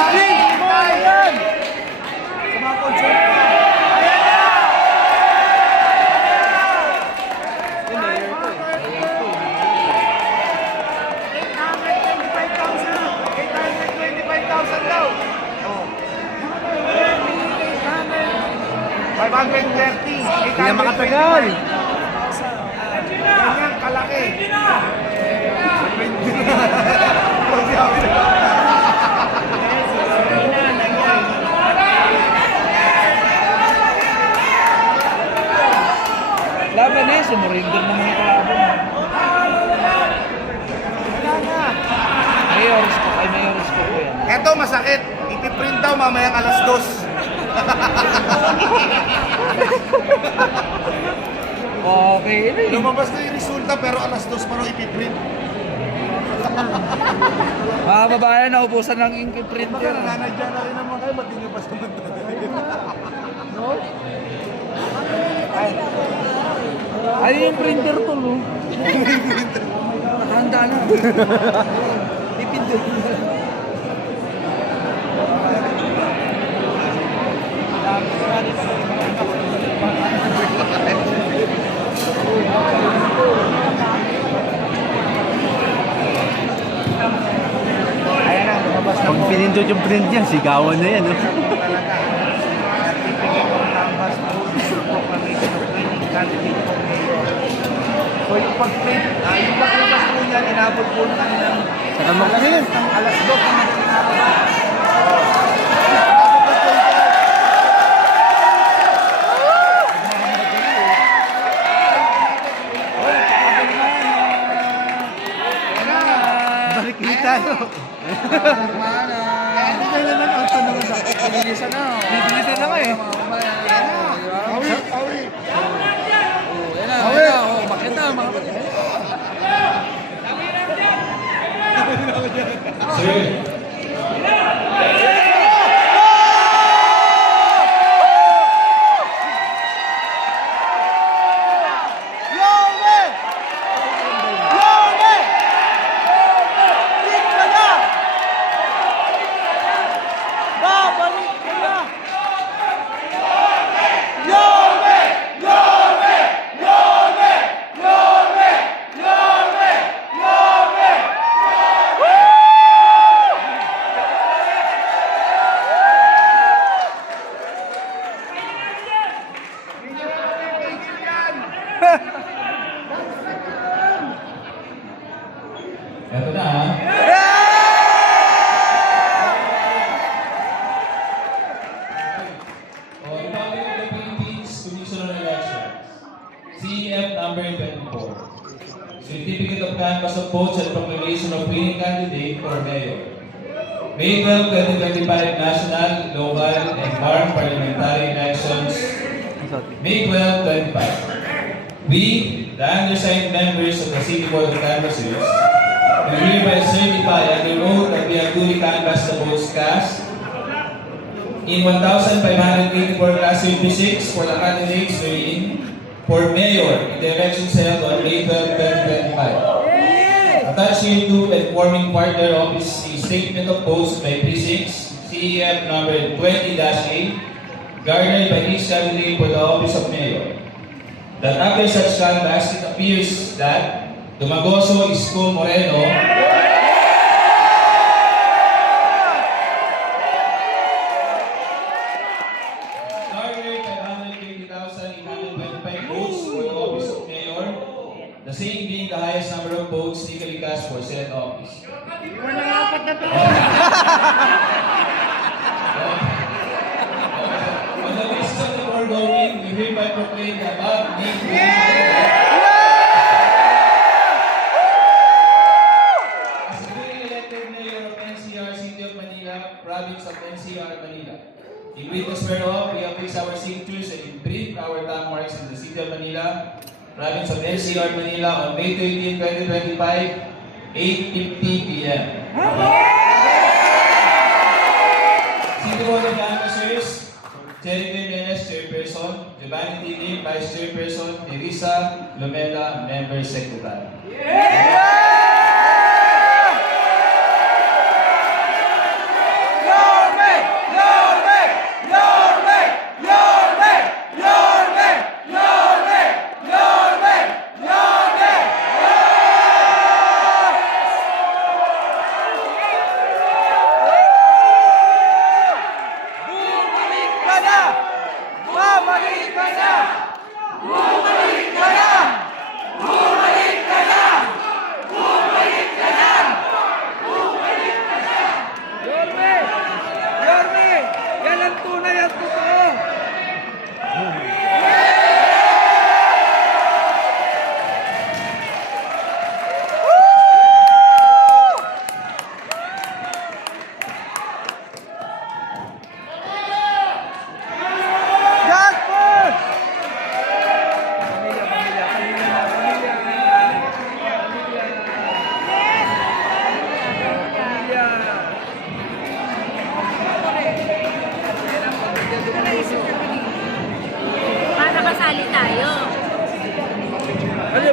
Ayan! Sa mga concert pa. Ayan na! Yung mayor ko eh. Mayor ko eh. 825,000 daw. Oh. 530. Hindi na makatagal. Ganyan kalaki. Laban na yun, sumurinder na mga kalaban. Mayors ko, ay mayors ko po yan. Eto masakit. Ipiprint daw mamayang alas 2. Okay, yun eh. Lumabas na yung resulta pero alas 2 pa rin ipiprint. Mga babayan, naubusan ng ink Baka printer. nananadya na rin naman kayo. Ba't hindi nyo pa samantan? No? Ay, yung printer to, no? Nakahanda na. Ipindot na. Ayan na, lumabas na Pag po. pinindot yung print yan, sigawan na yan. No? Talaga. Certificate of Canvas po kami sa training candidate po ngayon. So yung pag-print, yung paglabas po niyan, inabot po kami ng Saka mag-print. alas 2 na mag-inabot. Balik ulit tayo. Bibilisan na. Bibilisan na nga eh. Awi, awi. Yan na, yan na. Oh, bakit na, mga kapatid. Ito na ha. Republic of the Philippines Commission on Elections. CEF number 24. Certificate of Canvas of Votes and Proclamation of Winning Candidate for Mayor. May 12, 2025 National, Local, and Farm Parliamentary Elections. May 12, 25. We, the undersigned members of the City Board of Canvassers, we hereby certify under oath that we have duly canvassed the votes cast in 1,584 Class 26 for the candidates wherein for Mayor in the elections held on May 12, 2025. Attached here to and forming part thereof is a statement of votes by precincts, CEF number 20-8, garnered by each candidate for the office of Mayor. That after such canvass, it appears that Dumagoso Isko Moreno garnered 520,825 votes for the office of Mayor, the same being the highest number of votes legally cast for said office. On the basis of the foregoing, we hereby proclaim the above named as the duly elected Mayor of NCR City of Manila, Province of NCR Manila. In witness whereof, we affix our signatures and imprint our thumb marks in the City of Manila, Province of NCR Manila on May 13, 2025, 8:50 p.m. City Board of Canvassers, Jericho Menes, Chairperson, Giovanni Tini, Vice Chairperson, Teresa Lumeda, Member Secretary. Go!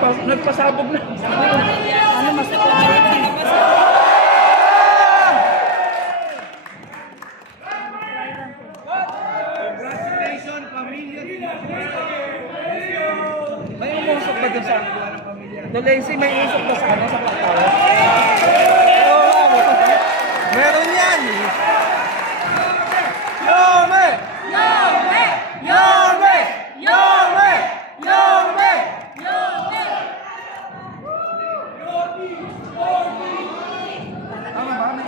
Nagpasabog na. Ano mas Congratulations, pamilya. May umusok ba dun sa Dolesi, may umusok ba sa ano sa pagtawa? Meron yan! Yome! Yome! Yome! Yome! Yome! Yome! Tama ba? May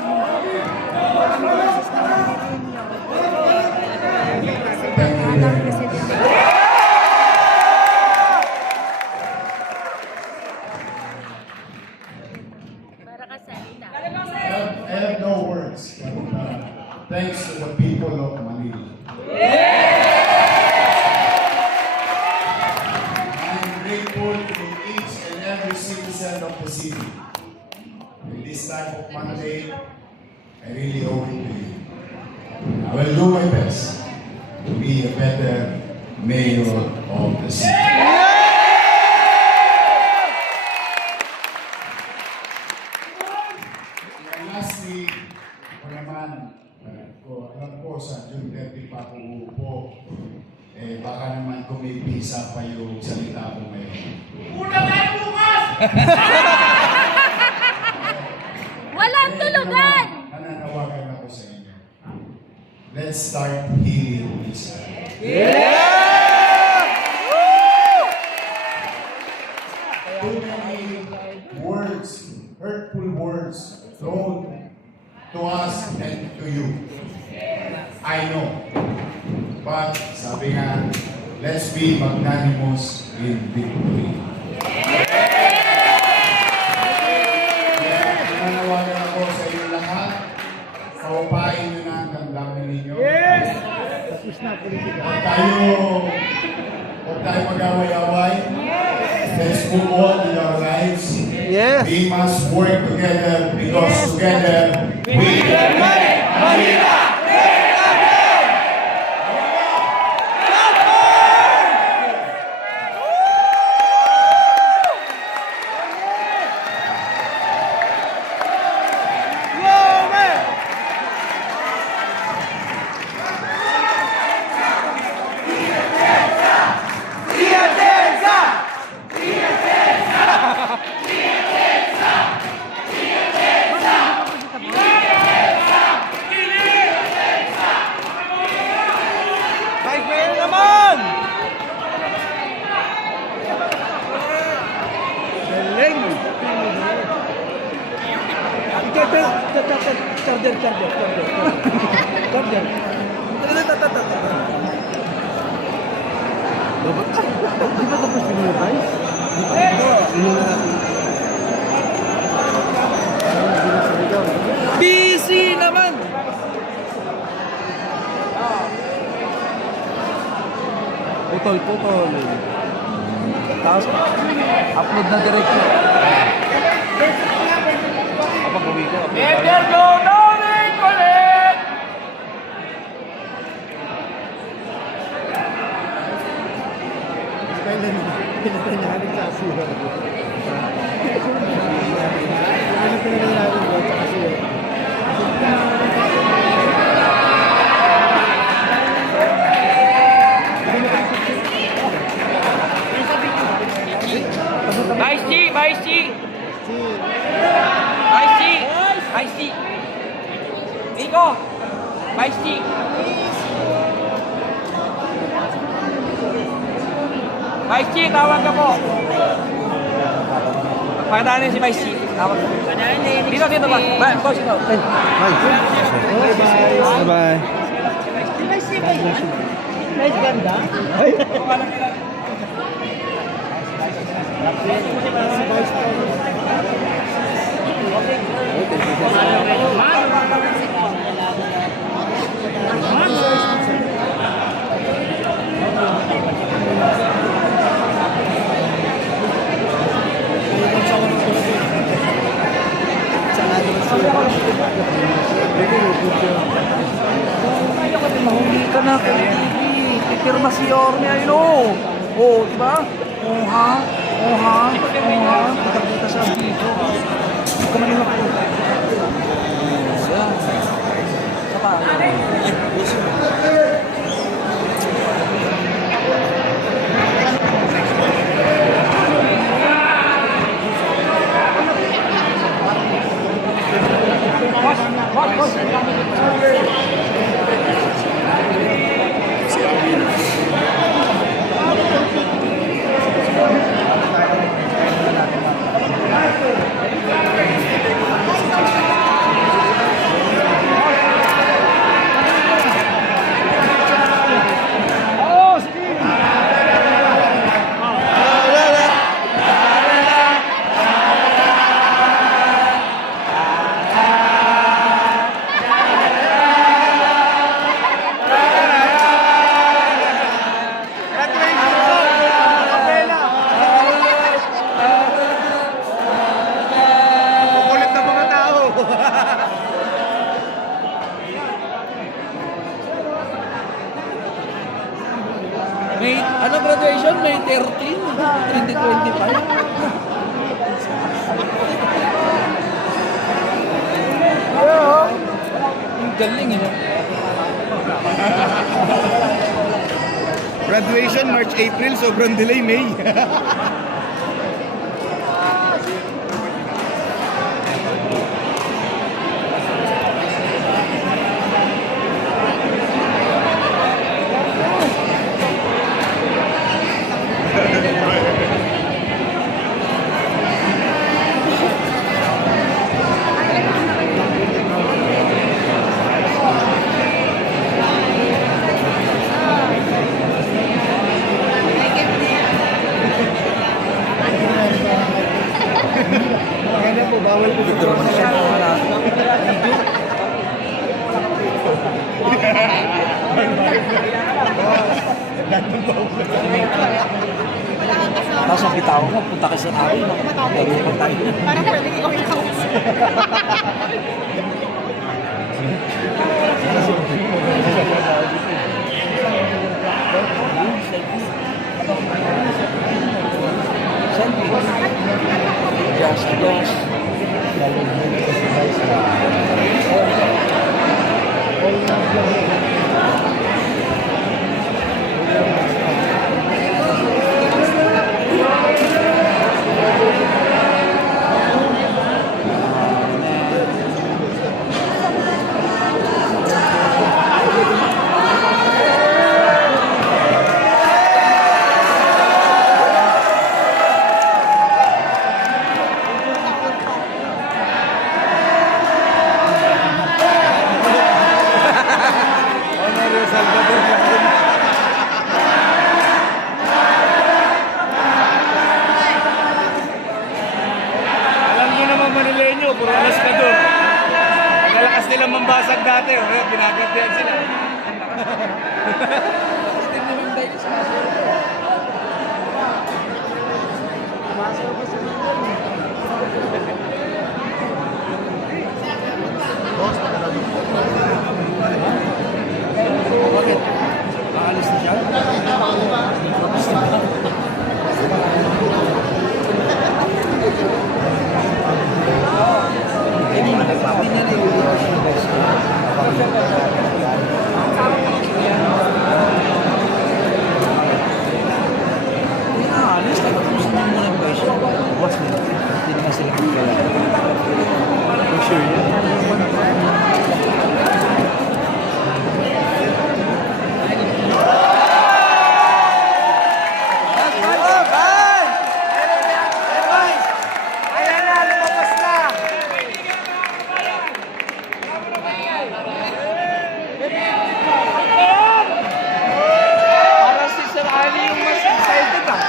Para ka salita. I have no words. Thanks to the people of Manila. I'm grateful to each and every citizen of the city. In this time of Monday, I really owe it to you. I will do my best to be a better mayor of the city. And lastly, ako naman, alam ko sa June 30 pa ako uupo, baka naman kung may visa pa yung salita ko ngayon. Walang tulugan! Nananawagan ako sa inyo. Let's start healing this time. Too many words, hurtful words thrown to us and to you. I know. But sabi nga, let's be magnanimous in victory. Nananawagan ako sa inyo lahat. Paupain nyo na ang damdamin ninyo. Huwag tayo mag-away-away. Let's move on with our lives. Yes! We must work together because together we can make Manila great again! Vice Mayor naman! Galing! Di ba tapos yung mga guys? Di pa ito. busy naman! Putol. Tapos, upload na direct. Kapag uwi ko, upload na. Nico! Vice G! Vice G, tawag ka po! Pagkadaan si Vice G. Tawag ka. Dito ba? Boss, ito. Bye-bye. Nice ganda. Mahuli ka na kay TV. Pipirma si Yorme, ayun o. Oo, di ba? Oo, ha? Oo nga. Nakakita sa video. Huwag ka manila po. Yan. Saka. Kulit na mga tao. May, ano graduation? May 13? 2025? Ang galing eh. Graduation, March, April. Sobrang delay, May. Kaya po, bawal po dito. Tapos ang bitaw mo, punta ka sa akin. Nagulong tayo. Parang pwede ikaw yung kausap. Adjust. Alam nyo naman Manileño, puro alas ka doon. Ang lalakas nila mambasag dati, pinagatihan sila. Bakit? Aalis na siya? Aalis? Tapos na muna yung guys. Boss nila. Hindi naman sila magkala. For sure yan. Para si Sir Ali yung mas excited ah.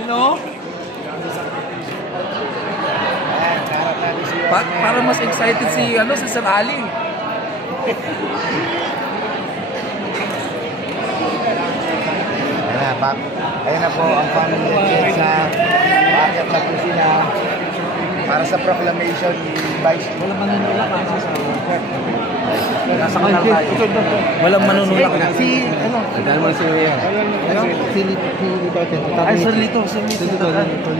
You know? Para mas excited si Sir Ali. Ayun na po ang family and friends na Aakyat na po sila para sa proclamation ni Vice. Walang manunulak kasi sa work. Nasa kanal tayo. Walang manunulak na. Si, ano? Dahil mo si Rhea. Ano? Si Lito. Ay, Sir Lito. Sir Lito. Dahil Sir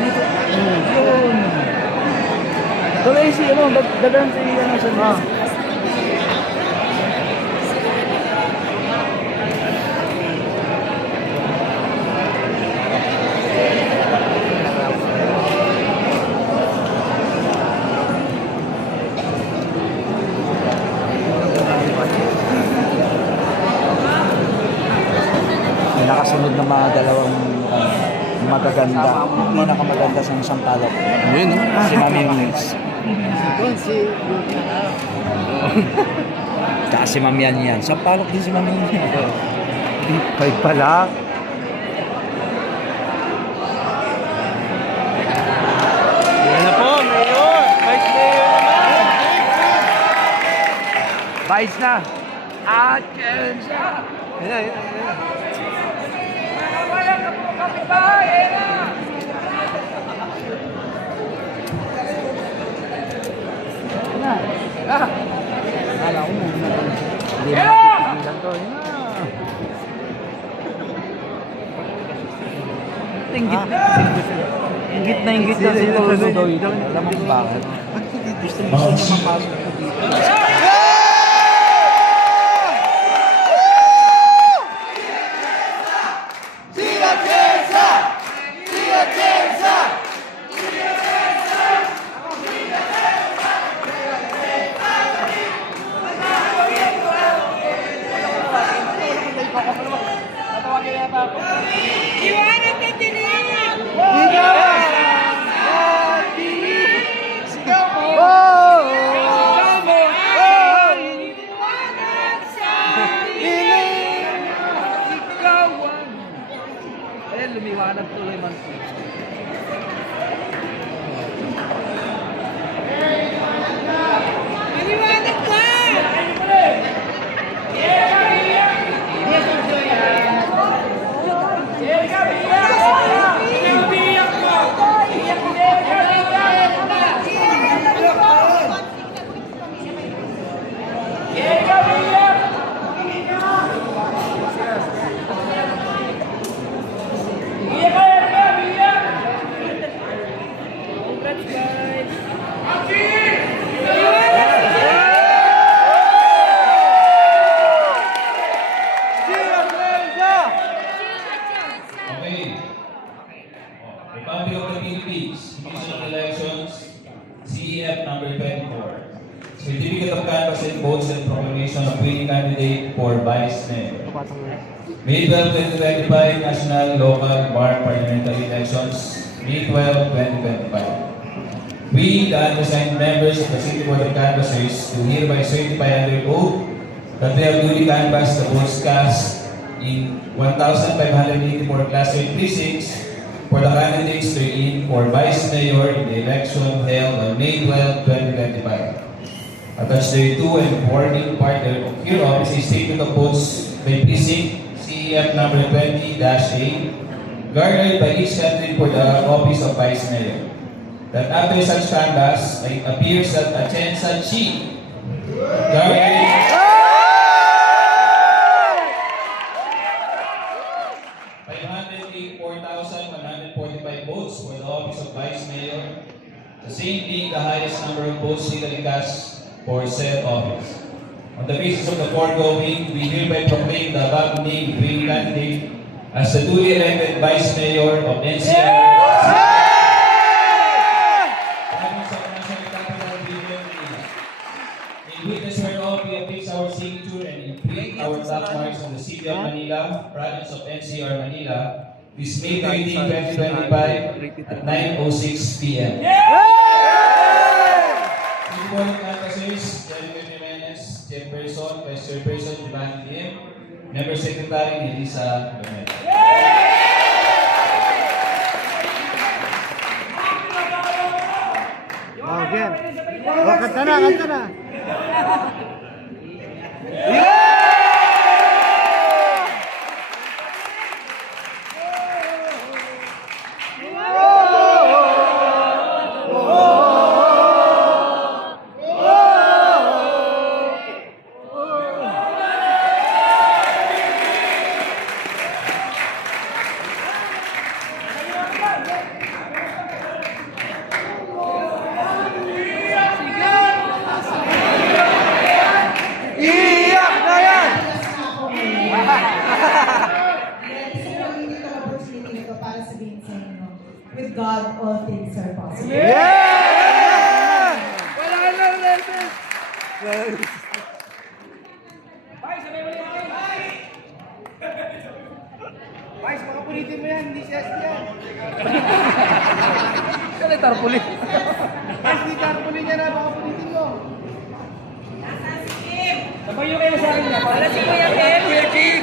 Lito. Yun. Tuloy si, ano, dadan si, ano, Sir Lito. Nakasunod na mga dalawang magaganda, pinakamaganda sa isang palok. Yun, si Mami Mills. Tsaka si Mami yan. Sa palok din si Mami Mills. Kahit pala. Yan na po, Mayor! Vice Mayor naman! Vice na. Atensya! Ayan. Kala ko mo. Hindi mo napipigilan to. Ingit na si Tolso Doy. Alam mo kung bakit? Ba't gusto niya mapasok ko dito? Iwanan ka din Lumiwanag tuloy man. Maliwanag ka! Okay. Republic of the Philippines, Commission on Elections, CEF number 24. Certificate of Canvass and Votes and Proclamation of Winning Candidate for Vice Mayor. May 12, 2025, National, Local, Bar Parliamentary Elections, May 12, 2025. We, the undersigned members of the City Board of Canvassers, do hereby certify under oath that we have duly canvassed the votes cast in 1,584 Class A precincts for the candidates therein for Vice Mayor in the election held on May 12, 2025. Attached thereto and forming part hereof is a statement of votes by precinct CEF number 20-A, garnered by each candidate for the office of Vice Mayor. That after such canvass, it appears that Atienza Chi garnered 584,145 votes for the office of Vice Mayor, the same being the highest number of votes legally cast for said office. On the basis of the foregoing, we hereby proclaim the above named winning candidate as the duly elected Vice Mayor of NCR. In witness whereof, we affix our signature and imprint our top marks on the City of Manila, Province of NCR, Manila, this May 13, 2025 at 9:06 p.m. Board of Canvassers, Jennifer Jimenez, Chairperson, Vice Chairperson, Giovanni Lim, Member Secretary, Elisa Gomez. Again. Oh, kanta na. all things are possible. Yeah! Wala na, Leslie! Vice, baka pulitin mo yan, hindi si SD yan. Kaya tarpuli. Vice, hindi tarpulin niya na, baka pulitin mo. Sabayo kayo sa akin niya. Para si Kuya Kim. Kuya Kim.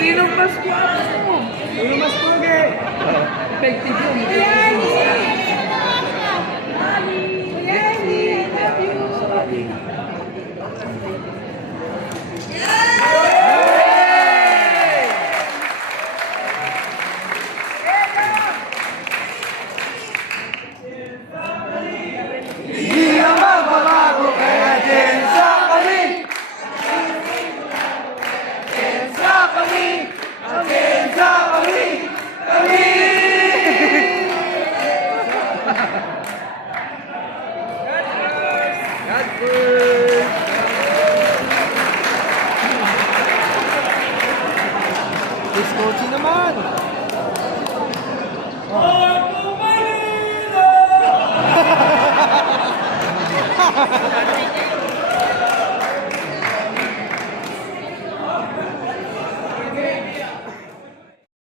Sinong mas guwapo? Sino mas pugi? Effective yun. Hindi na magbabago kaya Jensa kami! Jensa kami! Jensa kami! Kami! God first! This coaching naman!